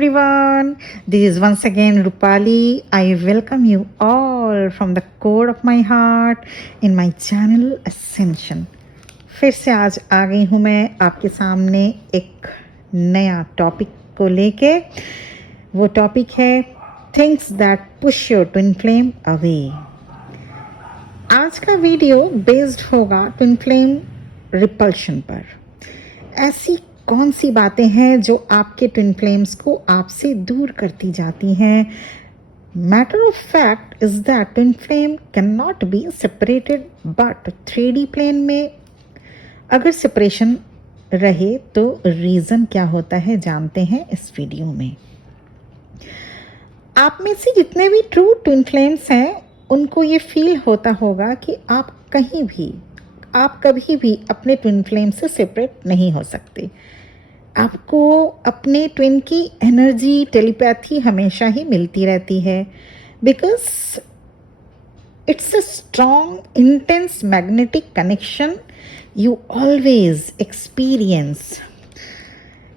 everyone. This is once again Rupali. I welcome you all from the core of my heart in my channel Ascension. फिर से आज आ गई हूँ मैं आपके सामने एक नया टॉपिक को लेके. वो टॉपिक है things that push your twin flame away. आज का वीडियो बेस्ड होगा ट्विन फ्लेम रिपल्शन पर. ऐसी कौन सी बातें हैं जो आपके ट्विन फ्लेम्स को आपसे दूर करती जाती हैं. Matter of fact is that twin flame can not be separated, but 3D plane में अगर सेपरेशन रहे तो रीज़न क्या होता है जानते हैं इस वीडियो में. आप में से जितने भी ट्रू ट्विन फ्लेम्स हैं उनको ये फील होता होगा कि आप कभी भी अपने ट्विन फ्लेम से सेपरेट नहीं हो सकते. आपको अपने ट्विन की एनर्जी, टेलीपैथी हमेशा ही मिलती रहती है, because it's a strong intense magnetic connection you always experience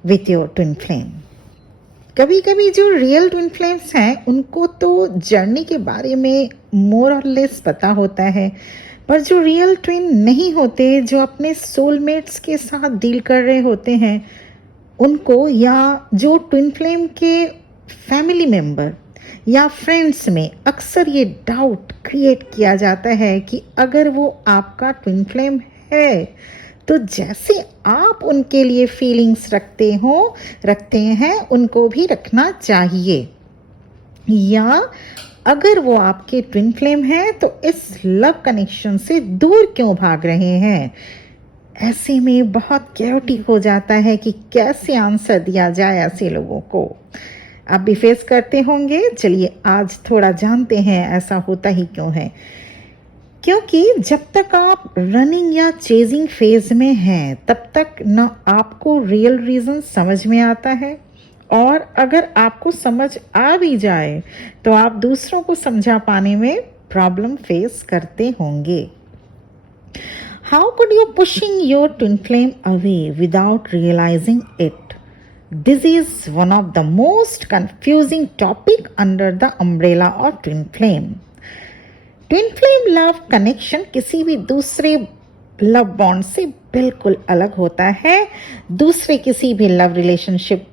with your twin flame. कभी कभी जो रियल ट्विन फ्लेम्स हैं उनको तो जर्नी के बारे में मोर और लेस पता होता है, पर जो रियल ट्विन नहीं होते, जो अपने सोलमेट्स के साथ डील कर रहे होते हैं उनको, या जो ट्विन फ्लेम के फैमिली मेंबर या फ्रेंड्स में अक्सर ये डाउट क्रिएट किया जाता है कि अगर वो आपका ट्विन फ्लेम है तो जैसे आप उनके लिए फीलिंग्स रखते हैं उनको भी रखना चाहिए, या अगर वो आपके ट्विन फ्लेम है तो इस लव कनेक्शन से दूर क्यों भाग रहे हैं. ऐसे में बहुत कैओटिक हो जाता है कि कैसे आंसर दिया जाए ऐसे लोगों को. आप भी फेस करते होंगे. चलिए आज थोड़ा जानते हैं ऐसा होता ही क्यों है. क्योंकि जब तक आप रनिंग या चेजिंग फेज में हैं तब तक ना आपको रियल रीज़न समझ में आता है, और अगर आपको समझ आ भी जाए तो आप दूसरों को समझा पाने में प्रॉब्लम फेस करते होंगे. How could you pushing your twin flame away without realizing it? This is one of the most confusing topic under the umbrella of twin flame. Twin flame love connection किसी भी दूसरे love bond से बिल्कुल अलग होता है. दूसरे किसी भी लव रिलेशनशिप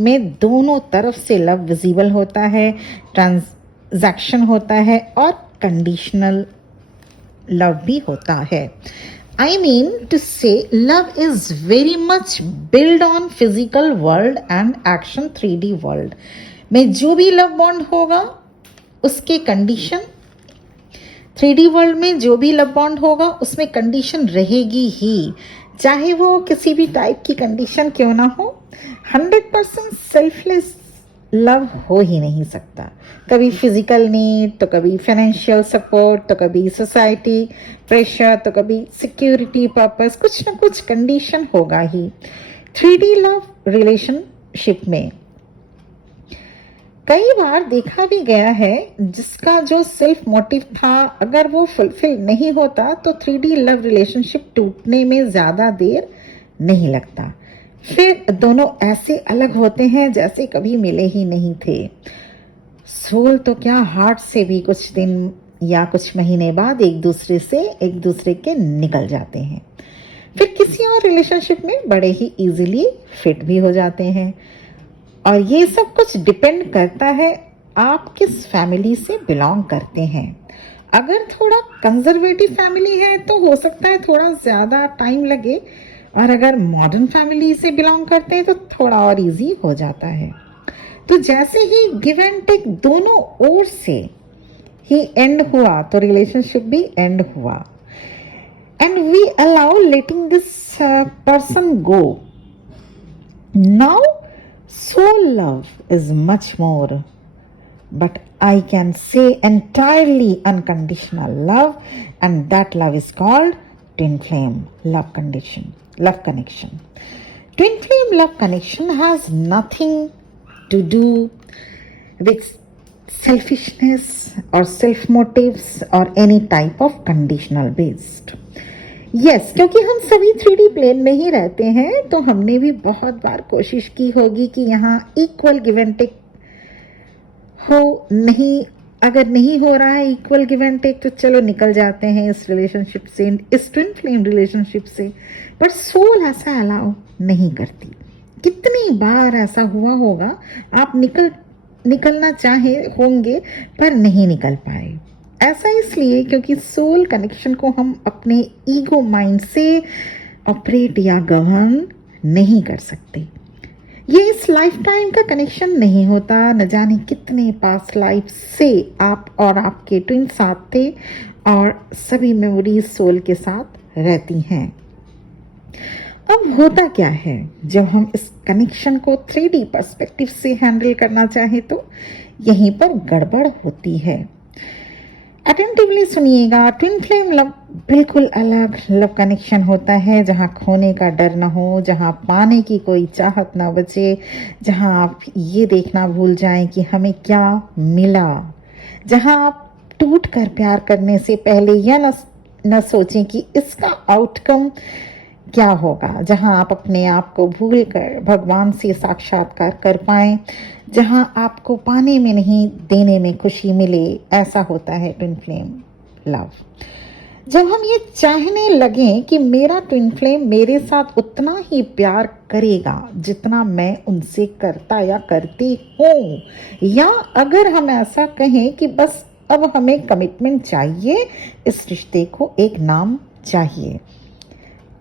में दोनों तरफ से लव विजिबल होता है, ट्रांजैक्शन होता है और कंडीशनल लव भी होता है. I mean to say love is very much built on physical world and action 3D world. में जो भी लव बॉन्ड होगा उसके कंडीशन, 3D वर्ल्ड में जो भी लव बॉन्ड होगा उसमें कंडीशन रहेगी ही, चाहे वो किसी भी टाइप की कंडीशन क्यों ना हो. 100% सेल्फलेस लव हो ही नहीं सकता. कभी फिजिकल नीड, तो कभी फाइनेंशियल सपोर्ट, तो कभी सोसाइटी प्रेशर, तो कभी सिक्योरिटी पर्पस, कुछ ना कुछ कंडीशन होगा ही. 3D लव रिलेशनशिप में कई बार देखा भी गया है जिसका जो सेल्फ मोटिव था अगर वो फुलफिल नहीं होता तो 3D लव रिलेशनशिप टूटने में ज़्यादा देर नहीं लगता. फिर दोनों ऐसे अलग होते हैं जैसे कभी मिले ही नहीं थे. सोल तो क्या, हार्ट से भी कुछ दिन या कुछ महीने बाद एक दूसरे के निकल जाते हैं. फिर किसी और रिलेशनशिप में बड़े ही इजीली फिट भी हो जाते हैं. और ये सब कुछ डिपेंड करता है आप किस फैमिली से बिलोंग करते हैं. अगर थोड़ा कंजर्वेटिव फैमिली है तो हो सकता है थोड़ा ज़्यादा टाइम लगे, और अगर मॉडर्न फैमिली से बिलोंग करते हैं तो थोड़ा और इजी हो जाता है. तो जैसे ही गिव एंड टेक दोनों ओर से ही एंड हुआ तो रिलेशनशिप भी एंड हुआ. And we allow letting this person go. Now soul love is much more, but I can say entirely unconditional love, and that love is called twin flame love connection. Twin flame love connection has nothing to do with selfishness or self motives or any type of conditional based. Yes, क्योंकि हम सभी 3D plane में ही रहते हैं, तो हमने भी बहुत बार कोशिश की होगी कि यहाँ इक्वल गिव एंड टेक हो। नहीं, अगर नहीं हो रहा है इक्वल गिव एंड टेक, तो चलो निकल जाते हैं इस रिलेशनशिप से, इस ट्विन फ्लेम रिलेशनशिप से। पर सोल ऐसा अलाउ नहीं करती। कितनी बार ऐसा हुआ होगा, आप निकलना चाहे होंगे पर नहीं निकल पाए। ऐसा इसलिए क्योंकि सोल कनेक्शन को हम अपने ईगो माइंड से ऑपरेट या गवर्न नहीं कर सकते। ये इस लाइफ टाइम का कनेक्शन नहीं होता। न जाने कितने पास्ट लाइफ से आप और आपके ट्विन साथ थे, और सभी मेमोरीज सोल के साथ रहती हैं। अब होता क्या है, जब हम इस कनेक्शन को 3D पर्सपेक्टिव से हैंडल करना चाहें तो यहीं पर गड़बड़ होती है। अटेंटिवली सुनिएगा। ट्विन फ्लेम लव बिल्कुल अलग लव कनेक्शन होता है, जहाँ खोने का डर ना हो, जहाँ पाने की कोई चाहत ना बचे, जहाँ आप ये देखना भूल जाएं कि हमें क्या मिला, जहाँ आप टूट कर प्यार करने से पहले यह न सोचें कि इसका आउटकम क्या होगा, जहां आप अपने आप को भूल कर भगवान से साक्षात्कार कर पाएं, जहां आपको पाने में नहीं देने में खुशी मिले। ऐसा होता है ट्विन फ्लेम लव। जब हम ये चाहने लगें कि मेरा ट्विन फ्लेम मेरे साथ उतना ही प्यार करेगा जितना मैं उनसे करता या करती हूँ, या अगर हम ऐसा कहें कि बस अब हमें कमिटमेंट चाहिए, इस रिश्ते को एक नाम चाहिए।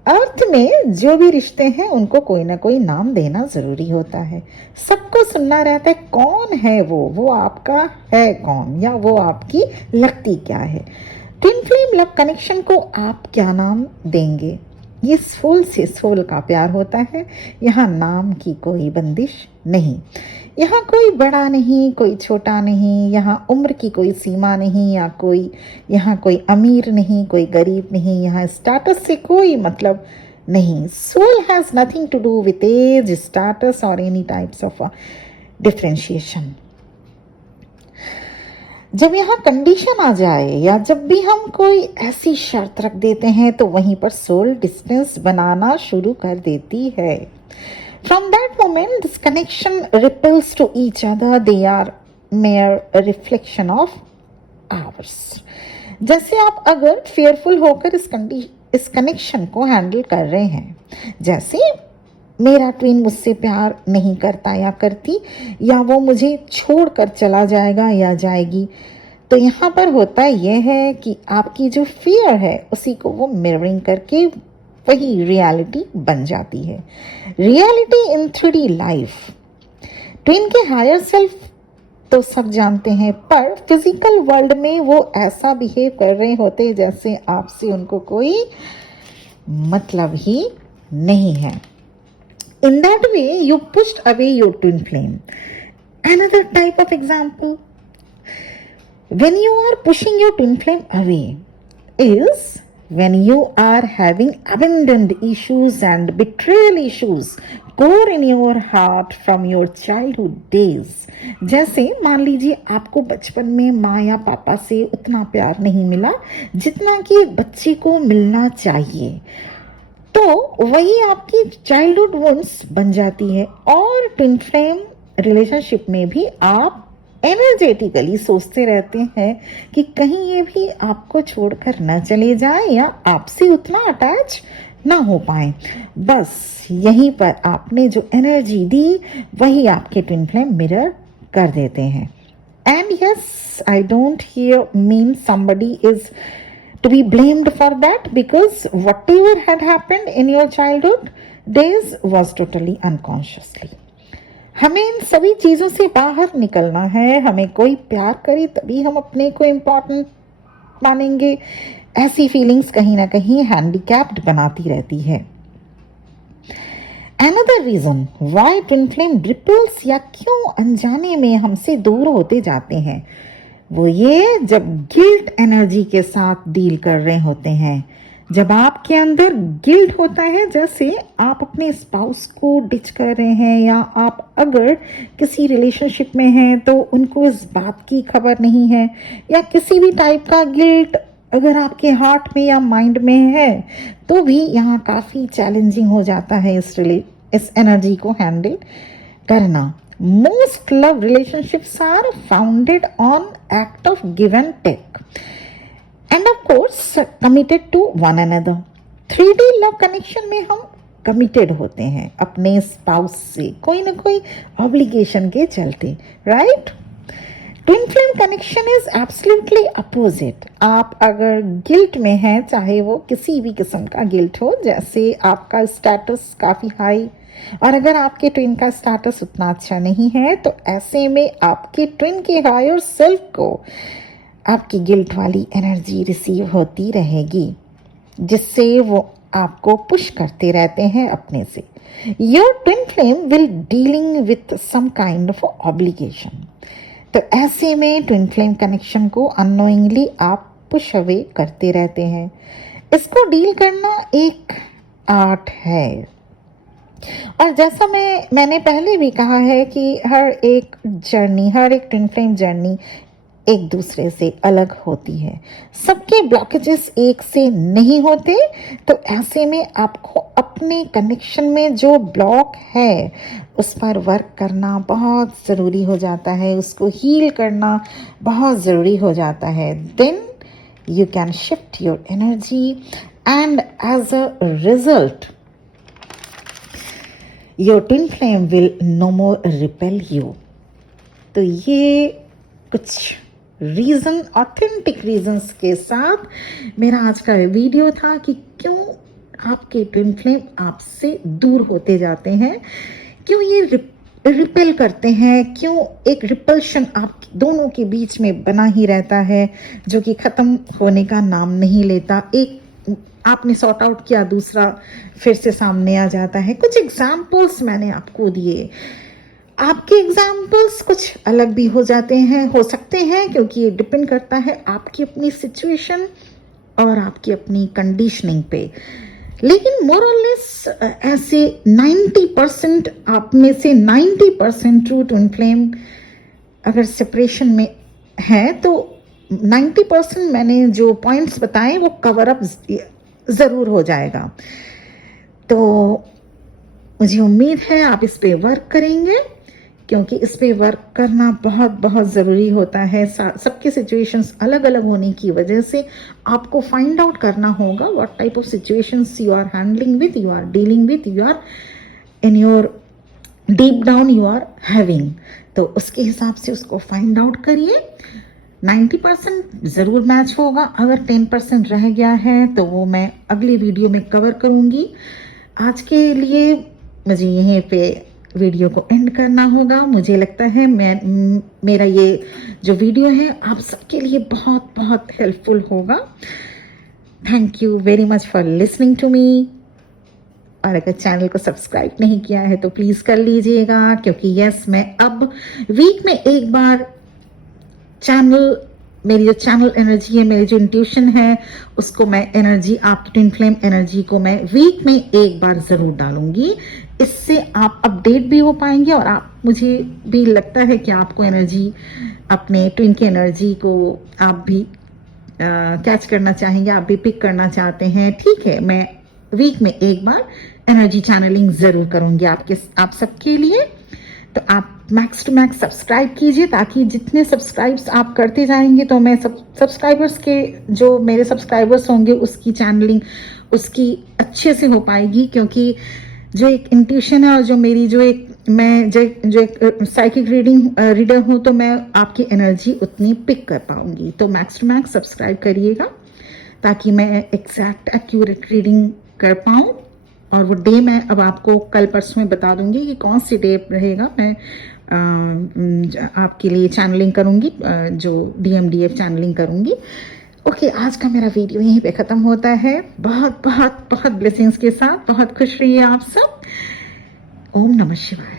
अर्थ में जो भी रिश्ते हैं उनको कोई ना कोई नाम देना जरूरी होता है। सबको सुनना रहता है कौन है वो आपका है कौन, या वो आपकी लगती क्या है। ट्विन फ्लेम लव कनेक्शन को आप क्या नाम देंगे? ये सोल से सोल का प्यार होता है। यहाँ नाम की कोई बंदिश नहीं। यहाँ कोई बड़ा नहीं, कोई छोटा नहीं। यहाँ उम्र की कोई सीमा नहीं, या यहाँ कोई अमीर नहीं, कोई गरीब नहीं। यहाँ स्टेटस से कोई मतलब नहीं। Soul has nothing to do with age, status और एनी टाइप्स ऑफ डिफरेंशिएशन। जब यहाँ कंडीशन आ जाए, या जब भी हम कोई ऐसी शर्त रख देते हैं, तो वहीं पर सोल डिस्टेंस बनाना शुरू कर देती है। From that moment, this connection ripples to each other. They are mere reflection of ours. जैसे आप अगर फेयरफुल होकर इस कनेक्शन को हैंडल कर रहे हैं, जैसे मेरा ट्विन मुझसे प्यार नहीं करता या करती, या वो मुझे छोड़कर चला जाएगा या जाएगी, तो यहाँ पर होता यह है कि आपकी जो फियर है उसी को वो मिररिंग करके वही रियलिटी बन जाती है। Reality in 3D life. Twin के हायर सेल्फ तो सब जानते हैं, पर फिजिकल वर्ल्ड में वो ऐसा बिहेव कर रहे होते जैसे आपसे उनको कोई मतलब ही नहीं है। In that way, you pushed away your twin flame. Another type of example, when you are pushing your twin flame away, is when you are having abandoned issues and betrayal issues core in your heart from your childhood days. जैसे मान लीजिए आपको बचपन में माँ या पापा से उतना प्यार नहीं मिला जितना कि एक बच्चे को मिलना चाहिए, तो वही आपकी चाइल्डहुड वुंड्स बन जाती है। और ट्विन फ्लेम रिलेशनशिप में भी आप एनर्जेटिकली सोचते रहते हैं कि कहीं ये भी आपको छोड़कर न चले जाए या आपसे उतना अटैच ना हो पाए। बस यहीं पर आपने जो एनर्जी दी वही आपके ट्विन फ्लेम मिरर कर देते हैं। And yes, I don't hear mean somebody is to be blamed for that, because whatever had happened in your childhood days was totally unconsciously. हमें इन सभी चीजों से बाहर निकलना है। हमें कोई प्यार करे तभी हम अपने को इम्पोर्टेंट मानेंगे। ऐसी फीलिंग्स कहीं ना कहीं हैंडीकैप्ड बनाती रहती है। Another reason why twin flame ripples या क्यों अनजाने में हमसे दूर होते जाते हैं, वो ये जब गिल्ट एनर्जी के साथ डील कर रहे होते हैं। जब आपके अंदर गिल्ट होता है, जैसे आप अपने स्पाउस को डिच कर रहे हैं, या आप अगर किसी रिलेशनशिप में हैं तो उनको इस बात की खबर नहीं है, या किसी भी टाइप का गिल्ट अगर आपके हार्ट में या माइंड में है तो भी यहाँ काफ़ी चैलेंजिंग हो जाता है इस एनर्जी को हैंडल करना. Most love relationships are founded on act of give and take and of course committed to one another. 3D love connection में हम कमिटेड होते हैं अपने स्पाउस से कोई ना कोई ऑब्लिगेशन के चलते, right. Twin flame connection is absolutely opposite. आप अगर गिल्ट में हैं, चाहे वो किसी भी किस्म का गिल्ट हो, जैसे आपका स्टेटस काफ़ी हाई और अगर आपके ट्विन का स्टेटस उतना अच्छा नहीं है, तो ऐसे में आपके ट्विन के हायर सेल्फ को आपकी गिल्ट वाली एनर्जी रिसीव होती रहेगी, जिससे वो आपको पुश करते रहते हैं अपने से. Your twin flame will dealing with some kind of obligation. तो ऐसे में ट्विन फ्लेम कनेक्शन को अननोइंगली आप पुश अवे करते रहते हैं. इसको डील करना एक आर्ट है और जैसा मैंने पहले भी कहा है कि हर एक ट्विन फ्लेम जर्नी एक दूसरे से अलग होती है. सबके ब्लॉकेजेस एक से नहीं होते, तो ऐसे में आपको अपने कनेक्शन में जो ब्लॉक है उस पर वर्क करना बहुत ज़रूरी हो जाता है, उसको हील करना बहुत ज़रूरी हो जाता है. Then you can shift your energy and as a result your twin flame will no more repel you. तो ये कुछ रीज़न, ऑथेंटिक रीजंस के साथ मेरा आज का वीडियो था कि क्यों आपके ट्विन फ्लेम आपसे दूर होते जाते हैं, क्यों ये रिपेल करते हैं, क्यों एक रिपल्शन आप दोनों के बीच में बना ही रहता है जो कि ख़त्म होने का नाम नहीं लेता. एक आपने सॉर्ट आउट किया, दूसरा फिर से सामने आ जाता है. कुछ एग्जाम्पल्स मैंने आपको दिए, आपके एग्जाम्पल्स कुछ अलग भी हो सकते हैं क्योंकि ये डिपेंड करता है आपकी अपनी सिचुएशन और आपकी अपनी कंडीशनिंग पे. लेकिन मोर और लेस ऐसे 90% आप में से 90% ट्रू ट्विन फ्लेम अगर सेपरेशन में है तो 90% मैंने जो पॉइंट्स बताए वो कवर अप ज़रूर हो जाएगा. तो मुझे उम्मीद है आप इस पे वर्क करेंगे, क्योंकि इस पे वर्क करना बहुत बहुत ज़रूरी होता है. सबके सिचुएशंस अलग अलग होने की वजह से आपको फाइंड आउट करना होगा what type of situations you are handling with, you are dealing with, you are in your deep down you are having. तो उसके हिसाब से उसको फाइंड आउट करिए. 90% ज़रूर मैच होगा. अगर 10% रह गया है तो वो मैं अगली वीडियो में कवर करूँगी. आज के लिए मुझे यहीं पे वीडियो को एंड करना होगा. मुझे लगता है मेरा ये जो वीडियो है आप सबके लिए बहुत बहुत हेल्पफुल होगा. Thank you very much for listening to me. और अगर चैनल को सब्सक्राइब नहीं किया है तो प्लीज़ कर लीजिएगा, क्योंकि यस मैं अब वीक में एक बार मेरी जो चैनल एनर्जी है, मेरी जो इंट्यूशन है, उसको मैं एनर्जी, आपकी ट्विन फ्लेम एनर्जी को मैं वीक में एक बार ज़रूर डालूंगी. इससे आप अपडेट भी हो पाएंगे और मुझे भी लगता है कि आपको एनर्जी, अपने ट्विन की एनर्जी को आप भी कैच करना चाहेंगे, आप भी पिक करना चाहते हैं. ठीक है, मैं वीक में एक बार एनर्जी चैनलिंग ज़रूर करूंगी आप सबके लिए. तो आप मैक्स टू मैक्स सब्सक्राइब कीजिए, ताकि जितने सब्सक्राइब्स आप करते जाएंगे तो मैं सब्सक्राइबर्स के, जो मेरे सब्सक्राइबर्स होंगे उसकी चैनलिंग उसकी अच्छे से हो पाएगी. क्योंकि जो एक इंट्यूशन है और जो मेरी जो एक साइकिक रीडर हूँ, तो मैं आपकी एनर्जी उतनी पिक कर पाऊंगी. तो मैक्स टू मैक्स सब्सक्राइब करिएगा ताकि मैं एग्जैक्ट एक्यूरेट रीडिंग कर पाऊँ. और वो डे मैं अब आपको कल परसों में बता दूंगी कि कौन सी डे रहेगा. मैं आपके लिए चैनलिंग करूंगी, जो DMDF चैनलिंग करूंगी. ओके, आज का मेरा वीडियो यहीं पे ख़त्म होता है. बहुत बहुत बहुत ब्लेसिंग्स के साथ बहुत खुश रहिए आप सब. ओम नमः शिवाय.